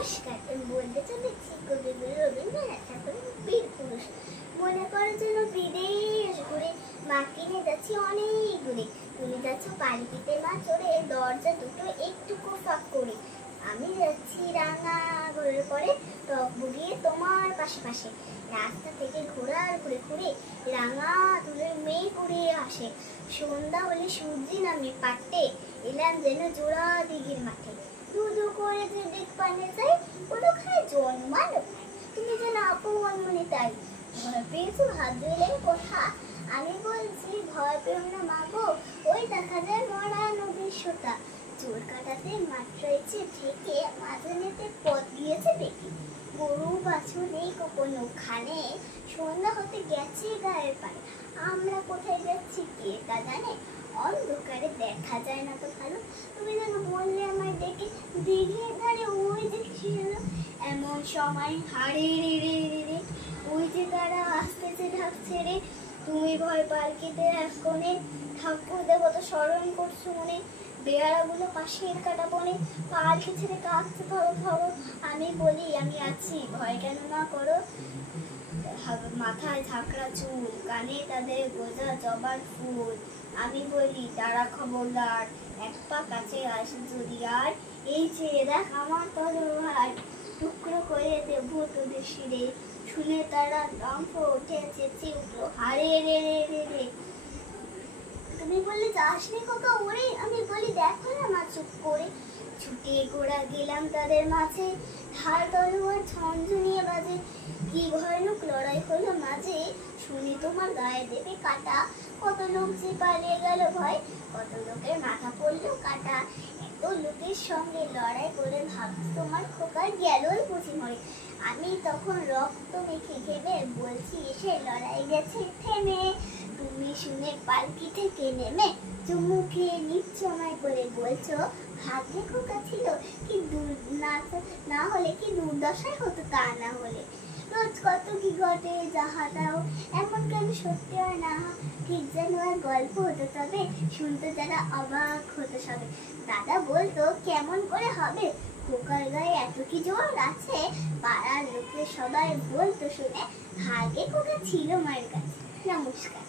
নমস্কার, আমি বলতে চলেছি কবিগুরু রবীন্দ্রনাথ ঠাকুরের বীর পুরুষ। মনে করো যেন বিদেশ ঘুরে মা কিনে যাচ্ছি অনেক দূরে। তুমি যাচ্ছ পালকিতে মা চড়ে, দরজা দুটো একটুকু ফাঁক করে। আমি যাচ্ছি রাঙা ঘোরের পরে টক বুগিয়ে তোমার পাশে পাশে। রাস্তা থেকে ঘোড়ার ঘুরে ঘুরে রাঙা তুলের মেয়ে ঘুরিয়ে আসে। সন্ধ্যা হলে সূর্যি নামে পাটে, এলাম যেন জোড়া দিঘির মাঠে। দুদু করে যে দিক পানে যাই, ওখানে জন্মালো তুমি যেন আপন মনে তাই। ভয় পেয়েছো হাত ধুলে কোথা, আমি বলছি ভয় পেও না মাগো, ওই দেখা যায় মরা নদীর সোতা। চোর কাটাতে মাত্রাইছে ঠেকে, মাঝে নিতে পথ দিয়েছে ডেকে। গরু বাছুর নেই কোনো খানে, সন্ধ্যা হতে গেছে গায়ের পানে। আমরা কোথায় যাচ্ছি কে তা জানে, অন্ধকারে দেখা যায় না তো ভালো। তুমি যেন বললে আমায় ডেকে, দিঘির ধারে ওই যে ছিল এমন সময় হারে রে রে রে রে, ওই যে তারা আসতেছে ঢাক ছেড়ে। তুমি ভয় পালকিতে এক কোণে, ঠাকুর দেবতা স্মরণ করছো মনে। বেয়ারাগুলো পাশের কাটা বনে, পালকি ছেড়ে কাঁদছে ধরো ধরো। আমি বলি আমি আছি, ভয় কেন না করো। মাথায় ঝাঁকড়া চুল, কানে তাদের গোজা জবার ফুল। আমি বলি তারা খবরদার, এক পা কাছে আসে যদি আর, এই ছেড়ে দেখ আমার তলোয়ার, টুকরো করে দেবো তোদের শিরে। শুনে তারা লম্ফ উঠে চেঁচিয়ে উঠলো হারে রে রে রে রে। তুমি বললে যাসনি খোকা ওরে, আমি বলি দেখো না মা চুপ করে। ছুটে ঘোড়া গেলাম তাদের মাঝে, ঢাল তলোয়ার ঝনঝনিয়ে বাজে। কি ভয়ানক লড়াই হলো মাঝে, শুনি তোমার গায়ে দেবে কাটা। কত লোক যে পালিয়ে গেল ভয়, কত লোকের মাথা পড়লো কাটা। এত লোকের সঙ্গে লড়াই করে ভাবছি তোমার খোকা গেলই বুঝি মরে। আমি তখন রক্ত মেখে ঘেমে বলছি এসে লড়াই গেছে থেমে। তুমি শুনে পালকি থেকে নেমে চুমু খেয়ে নিচ্ছ আমায় করে বলছো, ভাগ্যে খোকা ছিল কি না হলে কি দুর্দশাই হতো তা না হলে। রোজ কত কি ঘটে যাহা তাও, এমন কেন সত্যি হয় না ঠিক যেন আর গল্প হতো তবে, শুনতো যারা অবাক হতো সবে। দাদা বলতো কেমন করে হবে, খোকার গায়ে এত কি জোর আছে। পাড়ার লোকে সবাই বলতো শুনে, ভাগ্যে খোকা ছিল মায়ের কাছে। নমস্কার।